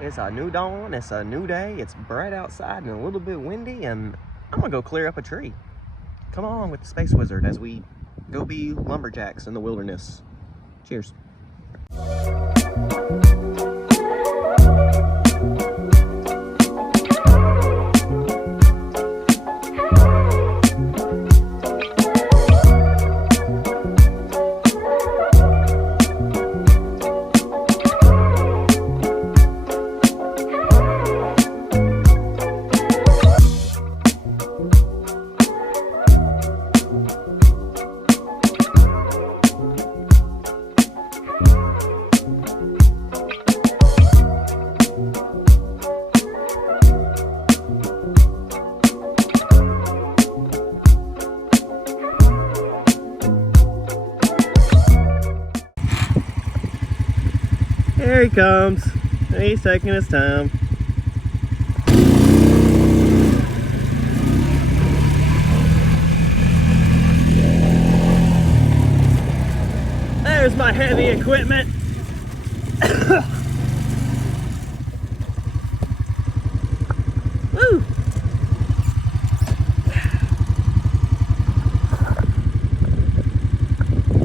It's a new dawn, it's a new day, it's bright outside and a little bit windy, and I'm gonna go clear up a tree. Come along with the Space Wizard as we go be lumberjacks in the wilderness. Cheers. Here he comes. He's taking his time. There's my heavy equipment. Woo!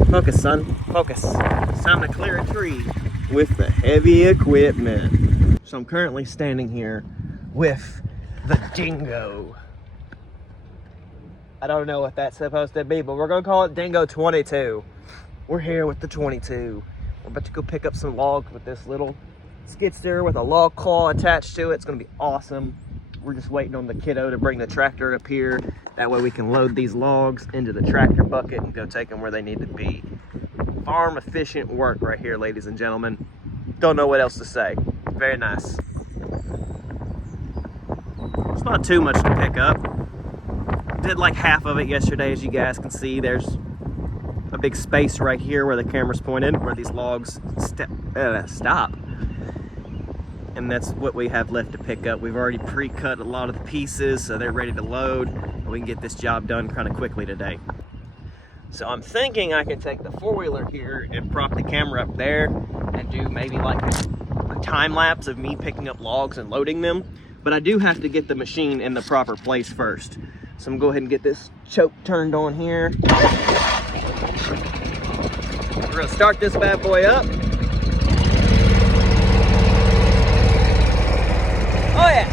Focus, son. Focus. It's time to clear a tree with the heavy equipment. So I'm currently standing here with the Dingo. I don't know what that's supposed to be, but we're gonna call it Dingo 22. We're here with the 22. We're about to go pick up some logs with this little skid steer with a log claw attached to it. It's gonna be awesome. We're just waiting on the kiddo to bring the tractor up here. That way we can load these logs into the tractor bucket and go take them where they need to be. Farm efficient work right here, ladies and gentlemen. Don't know what else to say. Very nice. It's not too much to pick up. Did like half of it yesterday, as you guys can see. There's a big space right here where the camera's pointed, where these logs stop. And that's what we have left to pick up. We've already pre-cut a lot of the pieces, so they're ready to load. And we can get this job done kind of quickly today. So I'm thinking I can take the four-wheeler here and prop the camera up there and do maybe like a time lapse of me picking up logs and loading them. But I do have to get the machine in the proper place first. So I'm gonna go ahead and get this choke turned on here. We're gonna start this bad boy up. Oh yeah!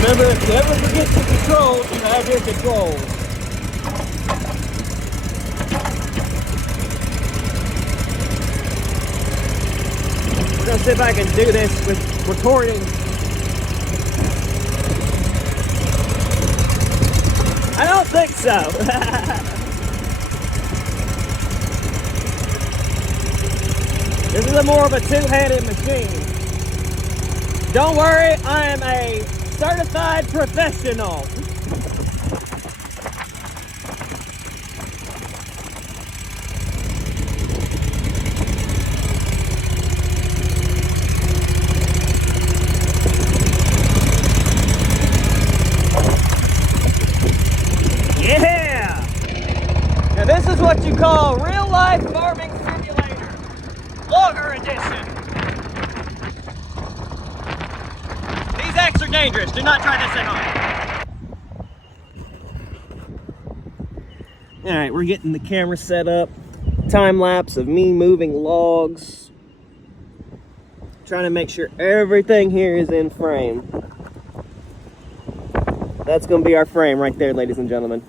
Remember, if you ever forget the controls, you have your controls. I'm gonna see if I can do this with recording. I don't think so. This is more of a two-handed machine. Don't worry, I am a certified professional. Yeah! Now this is what you call real-life farming simulator. Logger edition. These acts are dangerous. Do not try this at home. Alright, we're getting the camera set up. Time lapse of me moving logs. Trying to make sure everything here is in frame. That's going to be our frame right there, ladies and gentlemen.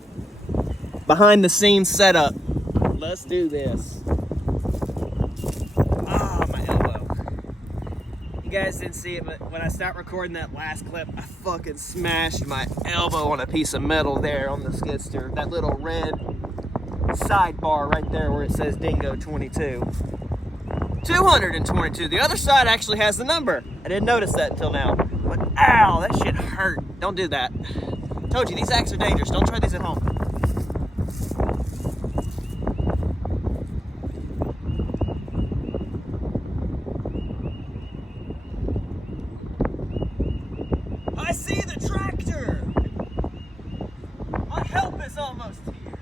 Behind the scenes setup. Let's do this. Ah, my elbow. You guys didn't see it, but when I stopped recording that last clip, I fucking smashed my elbow on a piece of metal there on the skid steer. That little red sidebar right there where it says Dingo 22. 222. The other side actually has the number. I didn't notice that until now. But ow, that shit hurt. Don't do that. Told you, these acts are dangerous. Don't try these at home. I see the tractor! My help is almost here.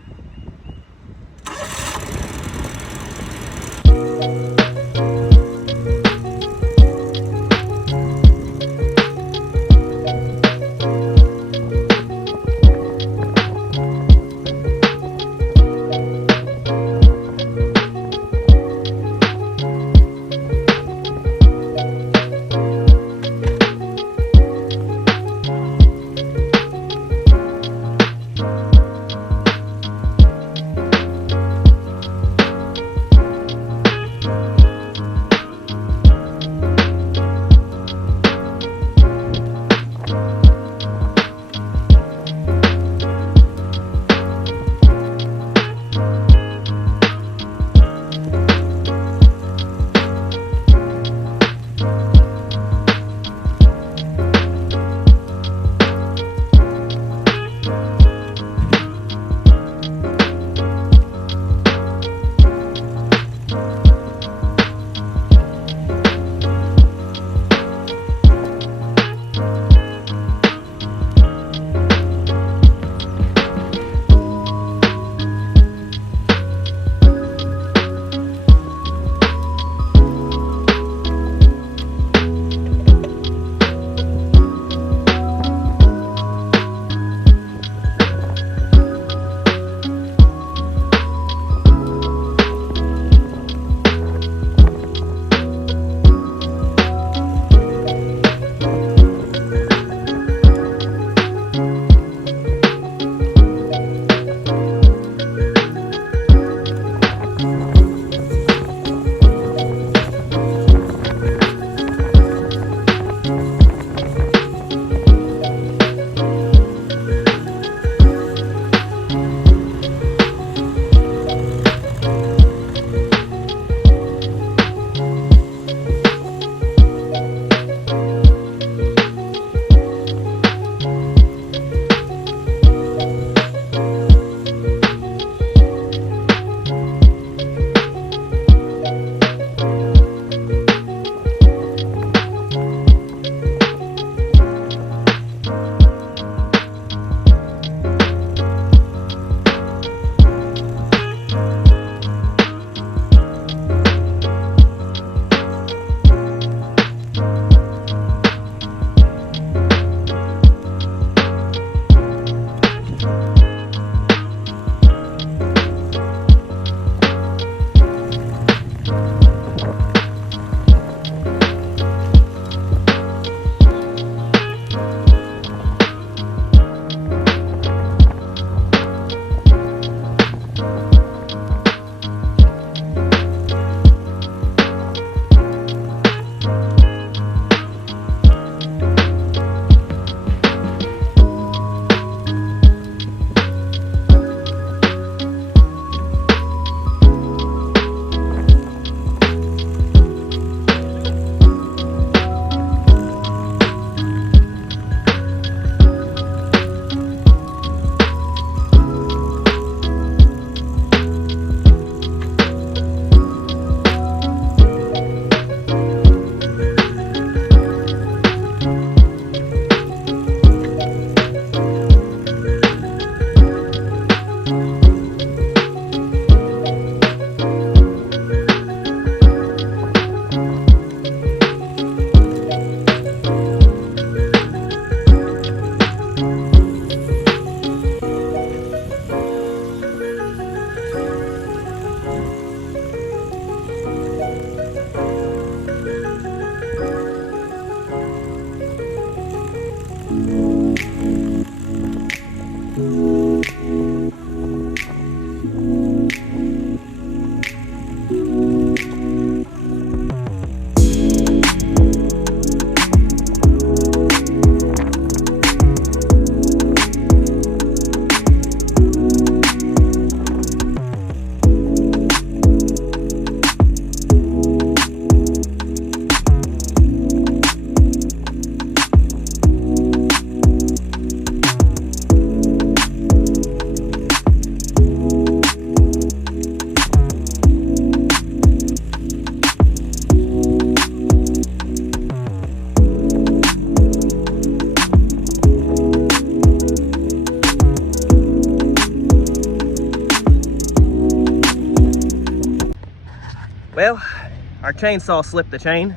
chainsaw slipped the chain.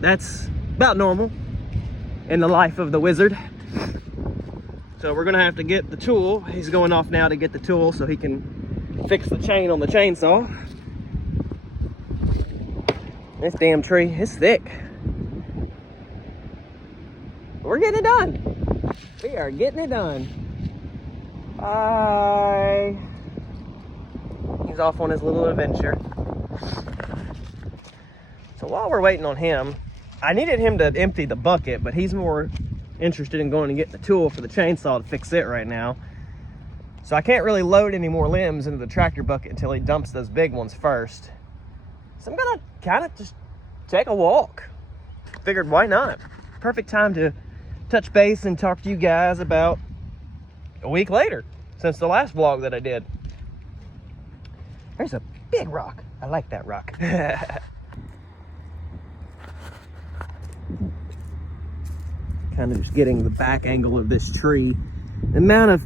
That's about normal in the life of the wizard. So we're gonna have to get the tool. He's going off now to get the tool so he can fix the chain on the chainsaw. This damn tree is thick. We're getting it done. We are getting it done. Bye. He's off on his little adventure. So while we're waiting on him, I needed him to empty the bucket, but he's more interested in going and get the tool for the chainsaw to fix it right now. So I can't really load any more limbs into the tractor bucket until he dumps those big ones first. So I'm gonna kind of just take a walk. Figured, why not? Perfect time to touch base and talk to you guys about a week later since the last vlog that I did. There's a big rock. I like that rock. Kind of just getting the back angle of this tree. The amount of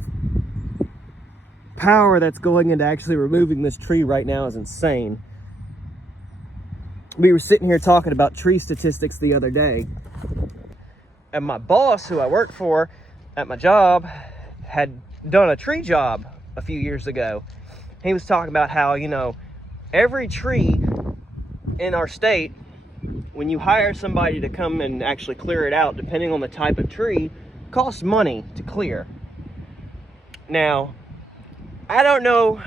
power that's going into actually removing this tree right now is insane. We were sitting here talking about tree statistics the other day, and my boss, who I work for at my job, had done a tree job a few years ago. He was talking about how, you know, every tree in our state, when you hire somebody to come and actually clear it out, depending on the type of tree, costs money to clear. Now, I don't know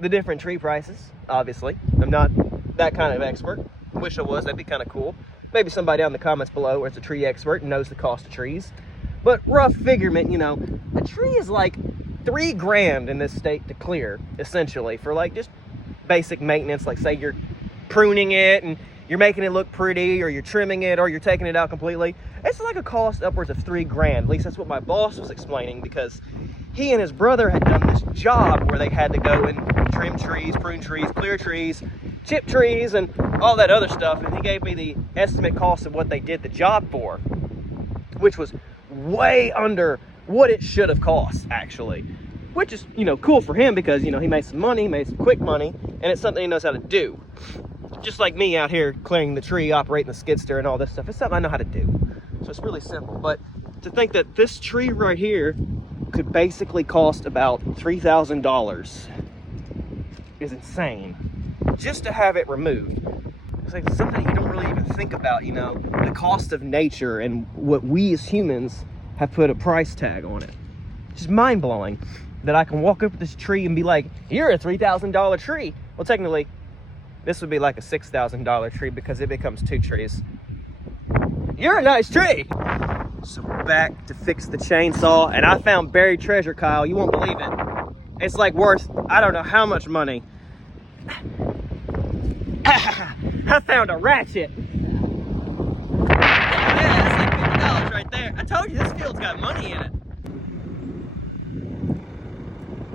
the different tree prices, obviously. I'm not that kind of expert. Wish I was, that'd be kind of cool. Maybe somebody down in the comments below where it's a tree expert and knows the cost of trees. But rough figurement, you know, a tree is like $3 grand in this state to clear, essentially, for like just basic maintenance. Like say you're pruning it and you're making it look pretty, or you're trimming it, or you're taking it out completely. It's like a cost upwards of $3 grand. At least that's what my boss was explaining, because he and his brother had done this job where they had to go and trim trees, prune trees, clear trees, chip trees, and all that other stuff. And he gave me the estimate cost of what they did the job for, which was way under what it should have cost, actually. Which is, you know, cool for him because, you know, he made some money, made some quick money, and it's something he knows how to do. Just like me out here clearing the tree, operating the skid steer and all this stuff. It's something I know how to do. So it's really simple. But to think that this tree right here could basically cost about $3,000 is insane. Just to have it removed. It's like something you don't really even think about, you know, the cost of nature and what we as humans have put a price tag on it. It's just mind-blowing that I can walk up to this tree and be like, you're a $3,000 tree. Well, technically, this would be like a $6,000 tree because it becomes 2 trees. You're a nice tree. So we're back to fix the chainsaw, and I found buried treasure, Kyle. You won't believe it. It's like worth, I don't know how much money. I found a ratchet. Yeah, that's like $50 right there. I told you this field's got money in it.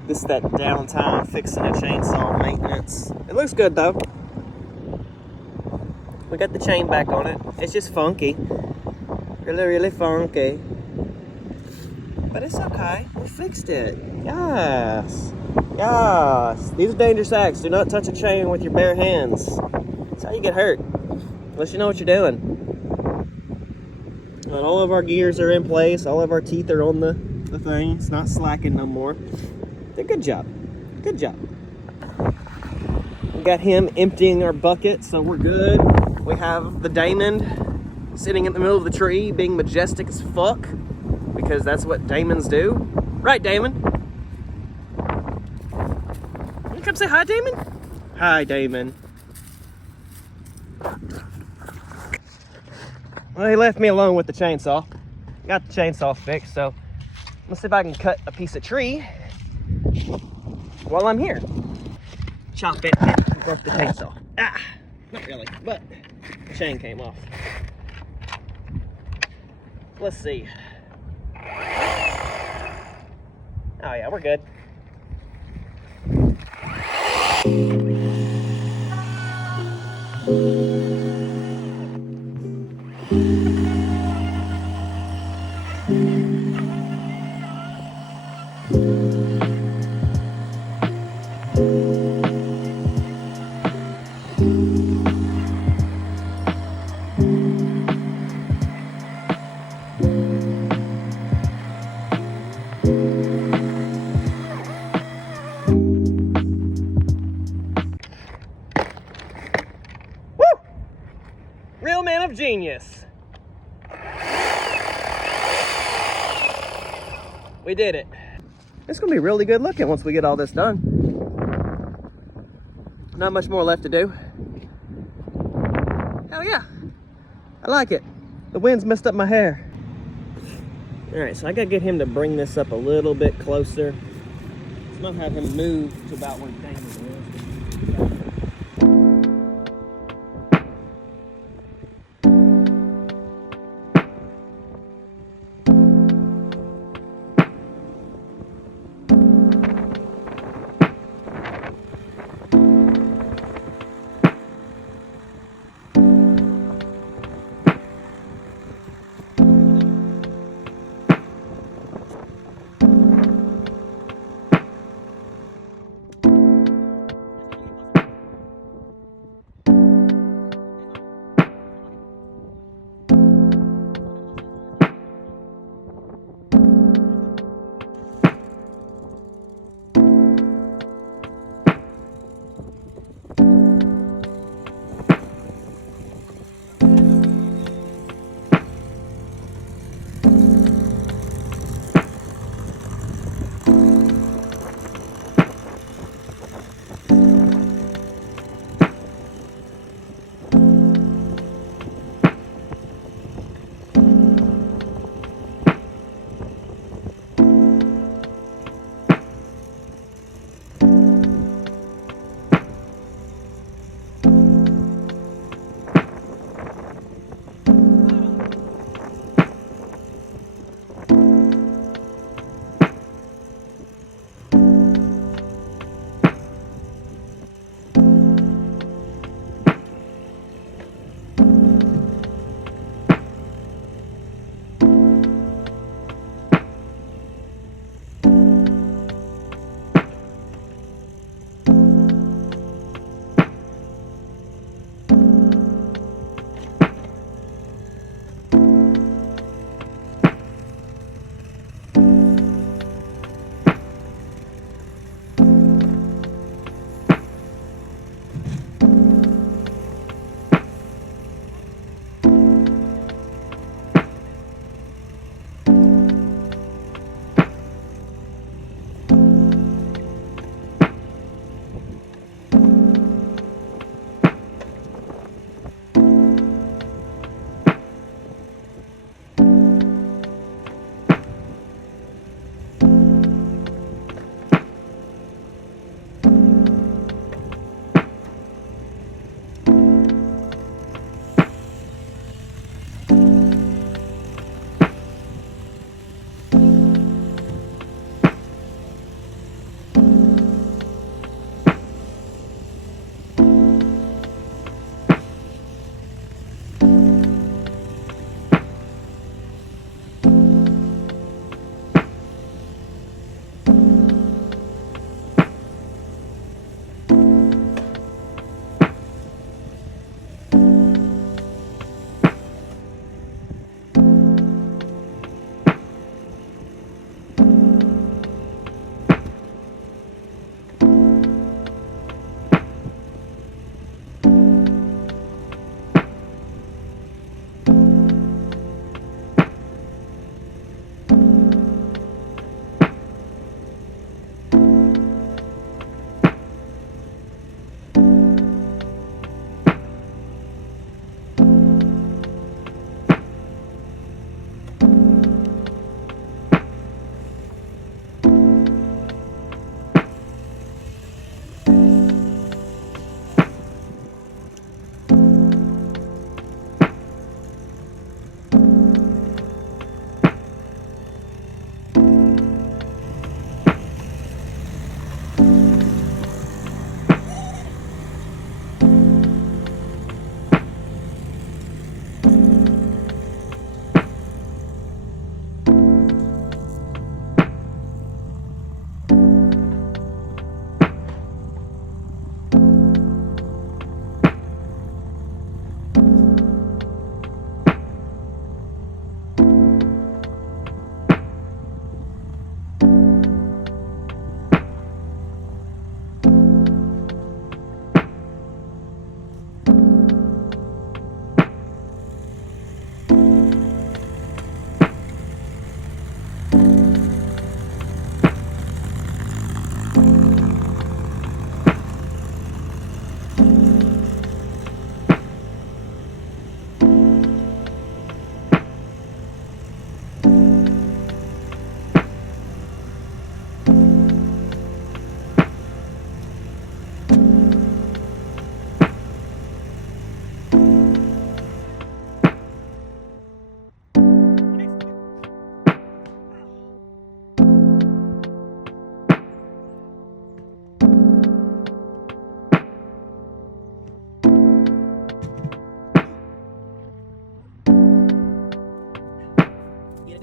This is that downtime fixing a chainsaw maintenance. It looks good though. We got the chain back on it. It's just funky. Really, really funky. But it's okay. We fixed it. Yes. Yes. These are dangerous acts. Do not touch a chain with your bare hands. That's how you get hurt. Unless you know what you're doing. And all of our gears are in place. All of our teeth are on the thing. It's not slacking no more. Good job. Good job. We got him emptying our bucket, so we're good. We have the Damon sitting in the middle of the tree, being majestic as fuck, because that's what Damons do. Right, Damon? You come say hi, Damon? Hi, Damon. Well, he left me alone with the chainsaw. Got the chainsaw fixed, so let's see if I can cut a piece of tree while I'm here. Chop it and work the chainsaw. Ah, not really, but the chain came off. Let's see. Oh yeah, we're good. Real man of genius. We did it. It's gonna be really good looking once we get all this done. Not much more left to do. Hell yeah, I like it. The wind's messed up my hair. All right, so I gotta get him to bring this up a little bit closer. I'm gonna have him move to about where Damon is.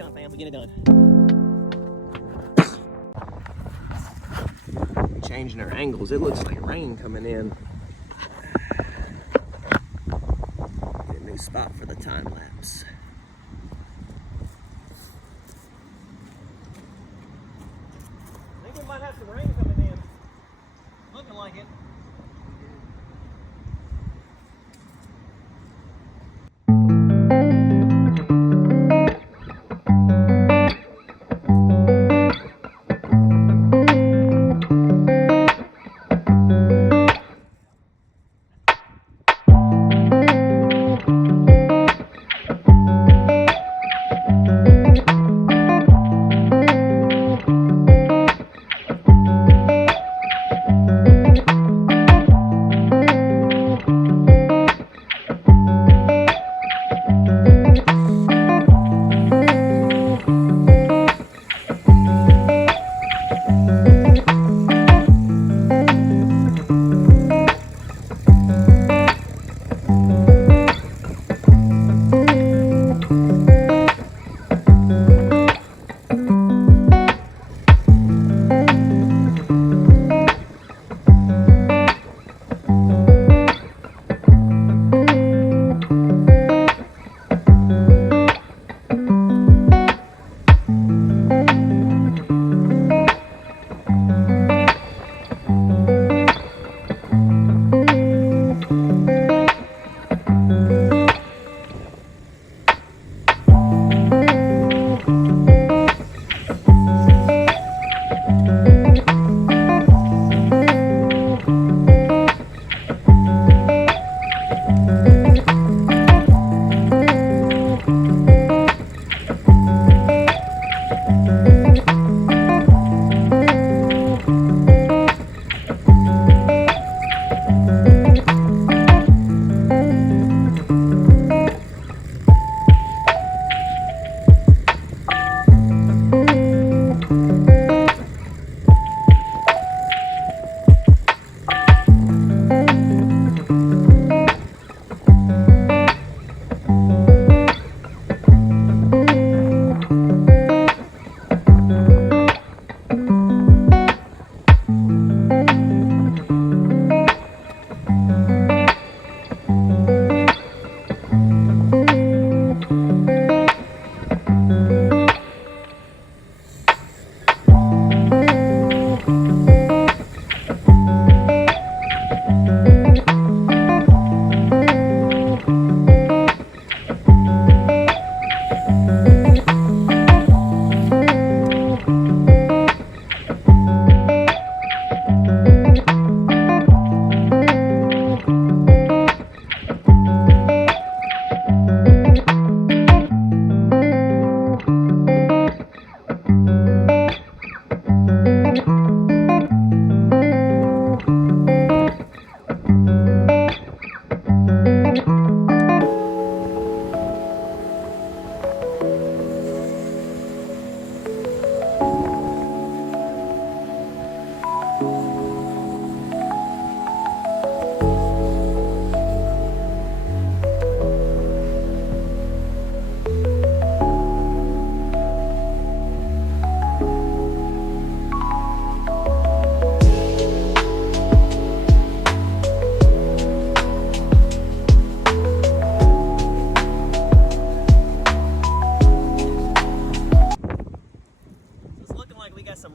done, fam. We get it done. Changing our angles. It looks like rain coming in. Get a new spot for the time lapse. I think we might have some rain coming in. Looking like it.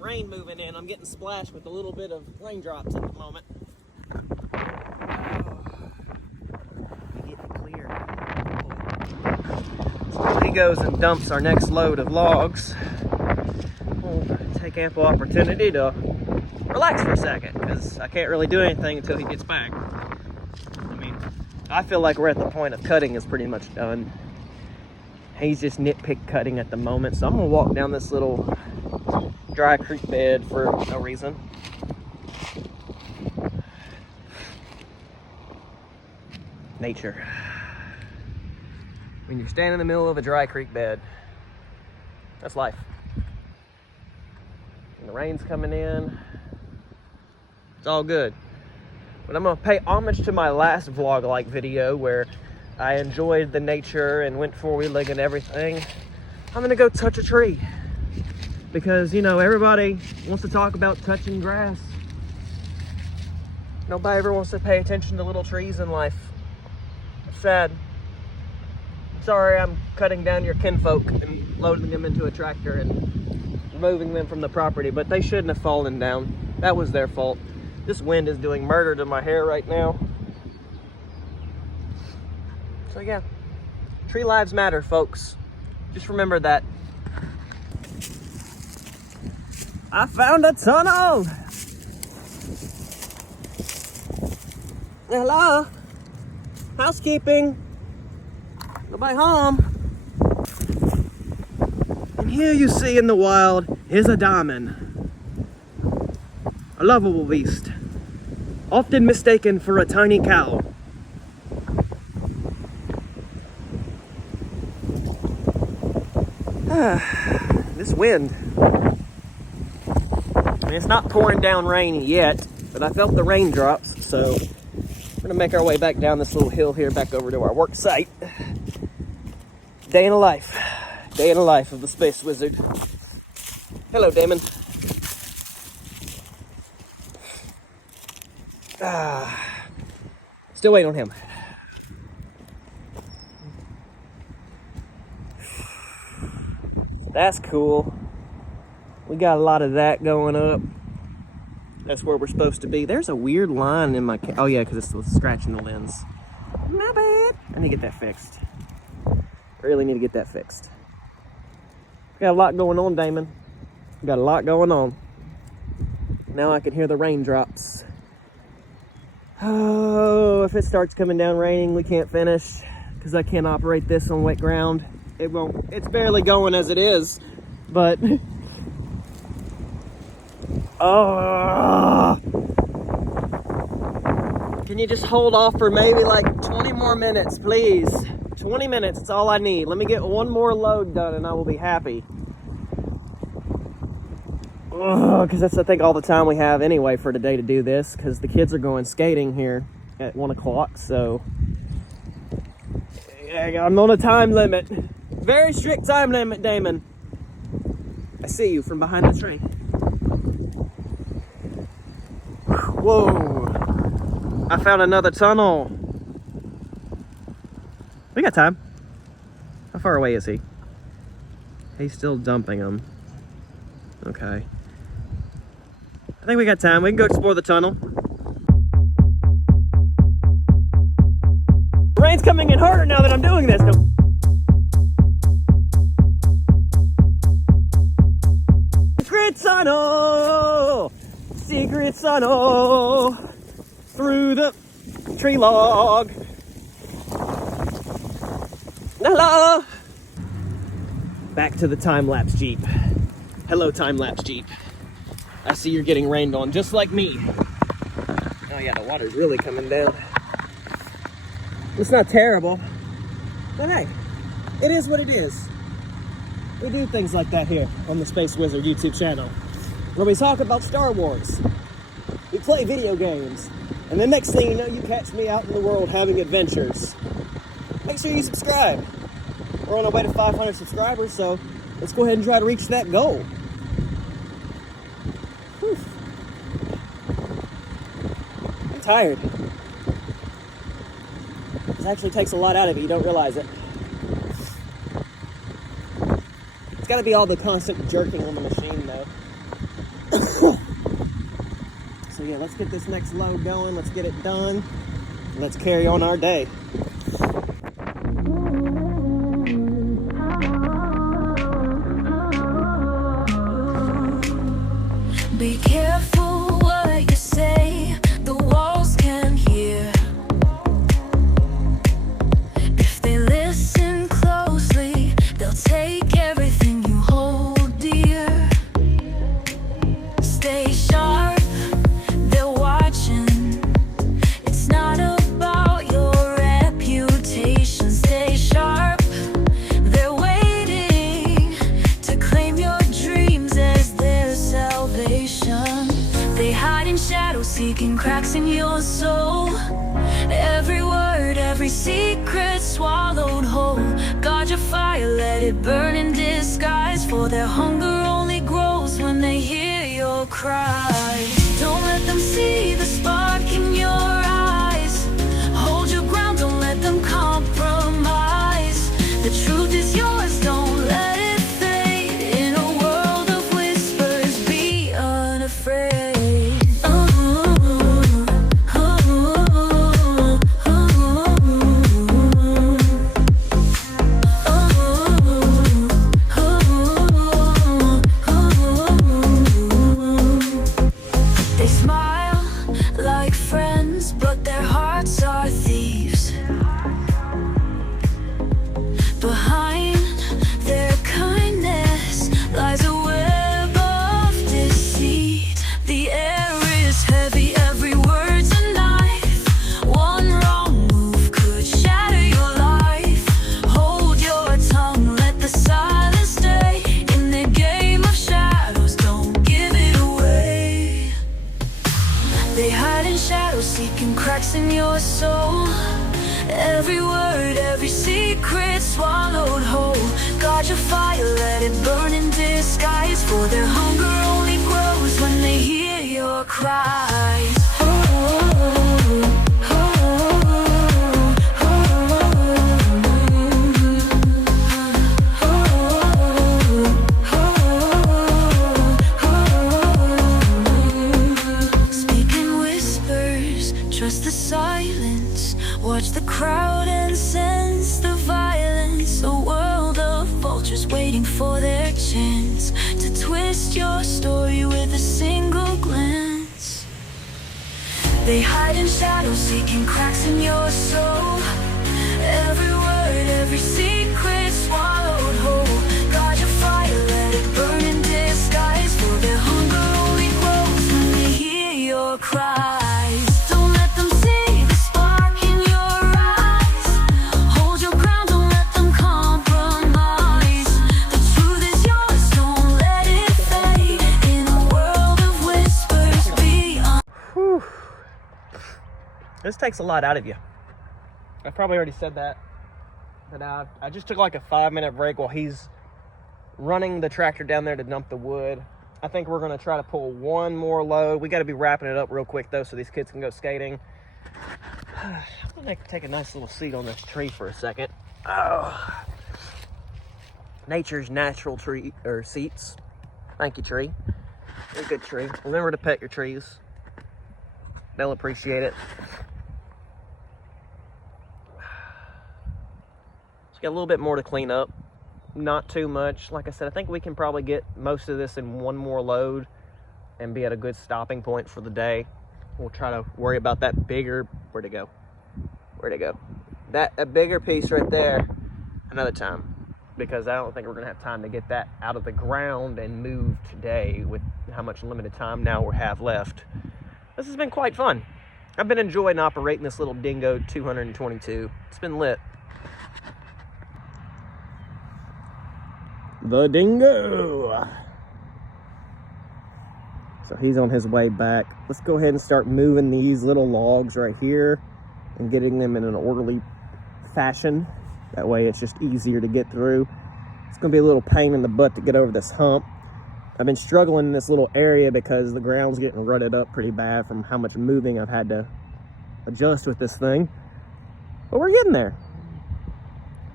Rain moving in. I'm getting splashed with a little bit of raindrops at the moment. Get it clear. So he goes and dumps our next load of logs. We'll take ample opportunity to relax for a second because I can't really do anything until he gets back. I mean, I feel like we're at the point of cutting is pretty much done. He's just nitpick cutting at the moment, so I'm gonna walk down this little dry creek bed for no reason. Nature. When you're standing in the middle of a dry creek bed, that's life. And the rain's coming in. It's all good. But I'm gonna pay homage to my last vlog-like video where I enjoyed the nature and went four-wheeling and everything. I'm gonna go touch a tree. Because, you know, everybody wants to talk about touching grass. Nobody ever wants to pay attention to little trees in life. It's sad. Sorry, I'm cutting down your kinfolk and loading them into a tractor and removing them from the property, but they shouldn't have fallen down. That was their fault. This wind is doing murder to my hair right now. So yeah, tree lives matter, folks. Just remember that. I found a tunnel. Hello? Housekeeping. Nobody home. And here you see in the wild is a diamond. A lovable beast. Often mistaken for a tiny cow. This wind. I mean, it's not pouring down rain yet, but I felt the raindrops, so we're gonna make our way back down this little hill here, back over to our work site. Day in the life. Day in the life of the Space Wizard. Hello, Damon. Still waiting on him. That's cool. We got a lot of that going up. That's where we're supposed to be. There's a weird line in my oh yeah, because it's scratching the lens. My bad. I need to get that fixed. Really need to get that fixed. We got a lot going on, Damon. We got a lot going on. Now I can hear the raindrops. Oh, if it starts coming down raining, we can't finish because I can't operate this on wet ground. It won't. It's barely going as it is, but oh, can you just hold off for maybe like 20 more minutes, please? 20 minutes, it's all I need. Let me get one more load done and I will be happy. Because that's, I think, all the time we have anyway for today to do this, because the kids are going skating here at 1 o'clock, so I'm on a time limit. Very strict time limit, Damon. I see you from behind the tree. Whoa. I found another tunnel. We got time. How far away is he? He's still dumping them. Okay. I think we got time. We can go explore the tunnel. The rain's coming in harder now that I'm doing this. Secret tunnel! Secret tunnel! Through the tree log. Hello! Back to the time-lapse Jeep. Hello, time-lapse Jeep. I see you're getting rained on, just like me. Oh yeah, the water's really coming down. It's not terrible, but hey, it is what it is. We do things like that here on the TheSpaceWizard YouTube channel, where we talk about Star Wars. We play video games, and the next thing you know, you catch me out in the world having adventures. Make sure you subscribe. We're on our way to 500 subscribers, so let's go ahead and try to reach that goal. Whew. I'm tired. This actually takes a lot out of you. You don't realize it. It's got to be all the constant jerking on the machine, though. So yeah, let's get this next load going. Let's get it done. Let's carry on our day. Be careful what you say, the walls can hear. If they listen closely, they'll take everything you hold dear. Stay sharp, they're watching. It's not about your reputation. Stay sharp, they're waiting to claim your dreams as their salvation. They hide in shadows, seeking cracks in your soul. Every word, every secret swallowed whole. Guard your fire, let it burn in disguise, for their hunger only grows when they hear your cry. Don't let them see the spark in your eyes. Hold your ground, don't let them compromise. The truth is yours, don't let it fade. In a world of whispers, be unafraid. They smile like friends, but their hearts are thieves. Behind their kindness lies a web of deceit. The air is heavy, every word's a knife. One wrong move could shatter your life. Hold your tongue, let the silence stay. In the game of shadows, don't give it away. They hide in shadows, seeking cracks in your soul. Every word, every secret swallowed whole. Guard your fire, let it burn in disguise, for their hunger only grows when they hear your cries. Speaking whispers, trust the silence. Watch the crowd and sense the violence. A world of vultures waiting for their chance to twist your story with a single glance. They hide in shadows, seeking cracks in your soul. Every word, every secret swallowed whole. Guard your fire, let it burn in disguise, for their hunger only grows when they hear your cries. Don't let them see the spark in your eyes. Hold your ground, don't let them compromise. The truth is yours, don't let it fade. In a world of whispers, be Whew. This takes a lot out of you. I probably already said that. But I just took like a 5-minute break while he's running the tractor down there to dump the wood. I think we're going to try to pull one more load. We got to be wrapping it up real quick though, so these kids can go skating. I'm going to take a nice little seat on this tree for a second. Oh. Nature's natural tree or seats. Thank you, tree. You're a good tree. Remember to pet your trees. They'll appreciate it. Just got a little bit more to clean up. Not too much. Like I said, I think we can probably get most of this in one more load and be at a good stopping point for the day. We'll try to worry about that bigger, where'd it go? That bigger piece right there another time, because I don't think we're gonna have time to get that out of the ground and move today with how much limited time now we have left. This has been quite fun. I've been enjoying operating this little Dingo 222. It's been lit. The Dingo. So he's on his way back. Let's go ahead and start moving these little logs right here and getting them in an orderly fashion. That way it's just easier to get through. It's gonna be a little pain in the butt to get over this hump. I've been struggling in this little area because the ground's getting rutted up pretty bad from how much moving I've had to adjust with this thing. But we're getting there.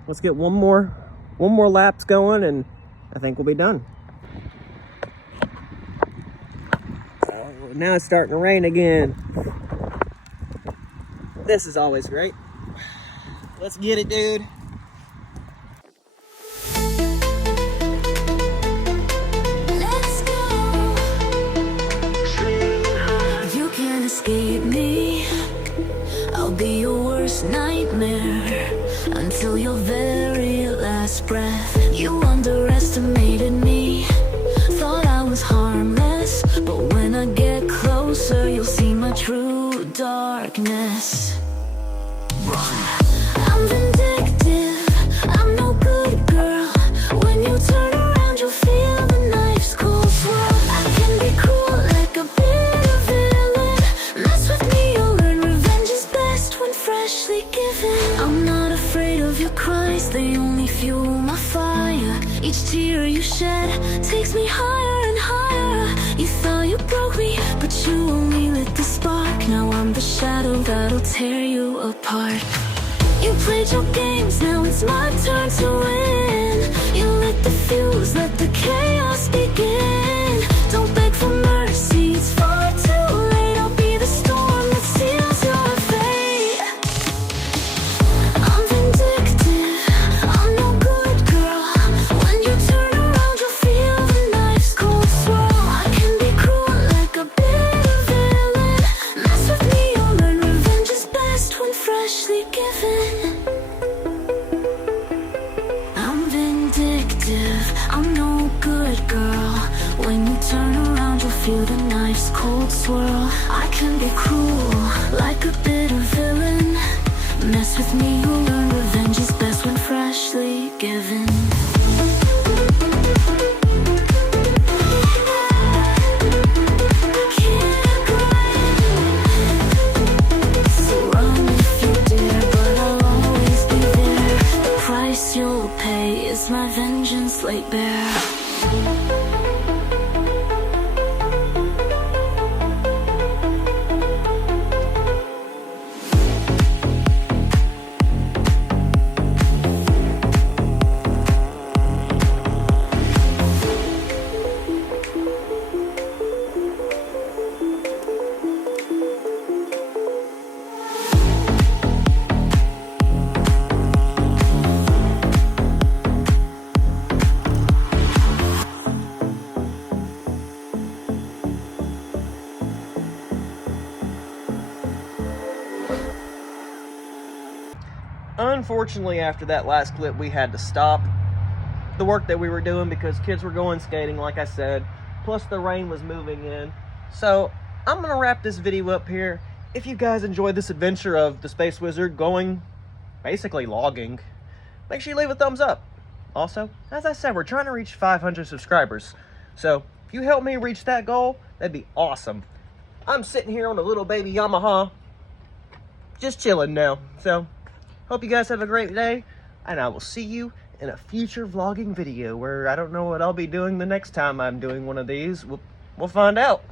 Let's get one more laps going and I think we'll be done. So now it's starting to rain again. This is always great. Let's get it, dude. Let's go. You can't escape me. I'll be your worst nightmare until your very last breath. You underestimated me, thought I was harmless, but when I get closer, you'll see my true darkness. I'm vindictive, I'm no good girl. When you turn around, you'll feel the knife's cold swirl. I can be cruel like a bitter villain. Mess with me, you'll learn revenge is best when freshly given. I'm not afraid of your cries, they only fuel my fire. Each tear you shed takes me higher and higher. You thought you broke me, but you only lit the spark. Now I'm the shadow that'll tear you apart. You played your games, now it's my turn to win. You lit the fuse, let the chaos begin. Don't beg for mercy, it's far too late. I'll be the storm that seals your fate. I'm vindictive, I'm no good girl. When you turn around, you'll feel the knife's cold swirl. I can be cruel like a bitter villain. Mess with me, you'll learn revenge is best when freshly given. I'm vindictive, I'm no good girl. When you turn around, you'll feel the knife's cold swirl. I can be cruel like a bitter villain. Mess with me, you'll learn revenge is best when freshly given. So run if you dare, but I'll always be there. The price you'll pay is my vengeance laid bare. Unfortunately, after that last clip, we had to stop the work that we were doing because kids were going skating, like I said, plus the rain was moving in. So I'm going to wrap this video up here. If you guys enjoyed this adventure of the Space Wizard going, basically logging, make sure you leave a thumbs up. Also, as I said, we're trying to reach 500 subscribers. So if you help me reach that goal, that'd be awesome. I'm sitting here on a little baby Yamaha, just chilling now. So hope you guys have a great day, and I will see you in a future vlogging video where I don't know what I'll be doing the next time I'm doing one of these. We'll find out.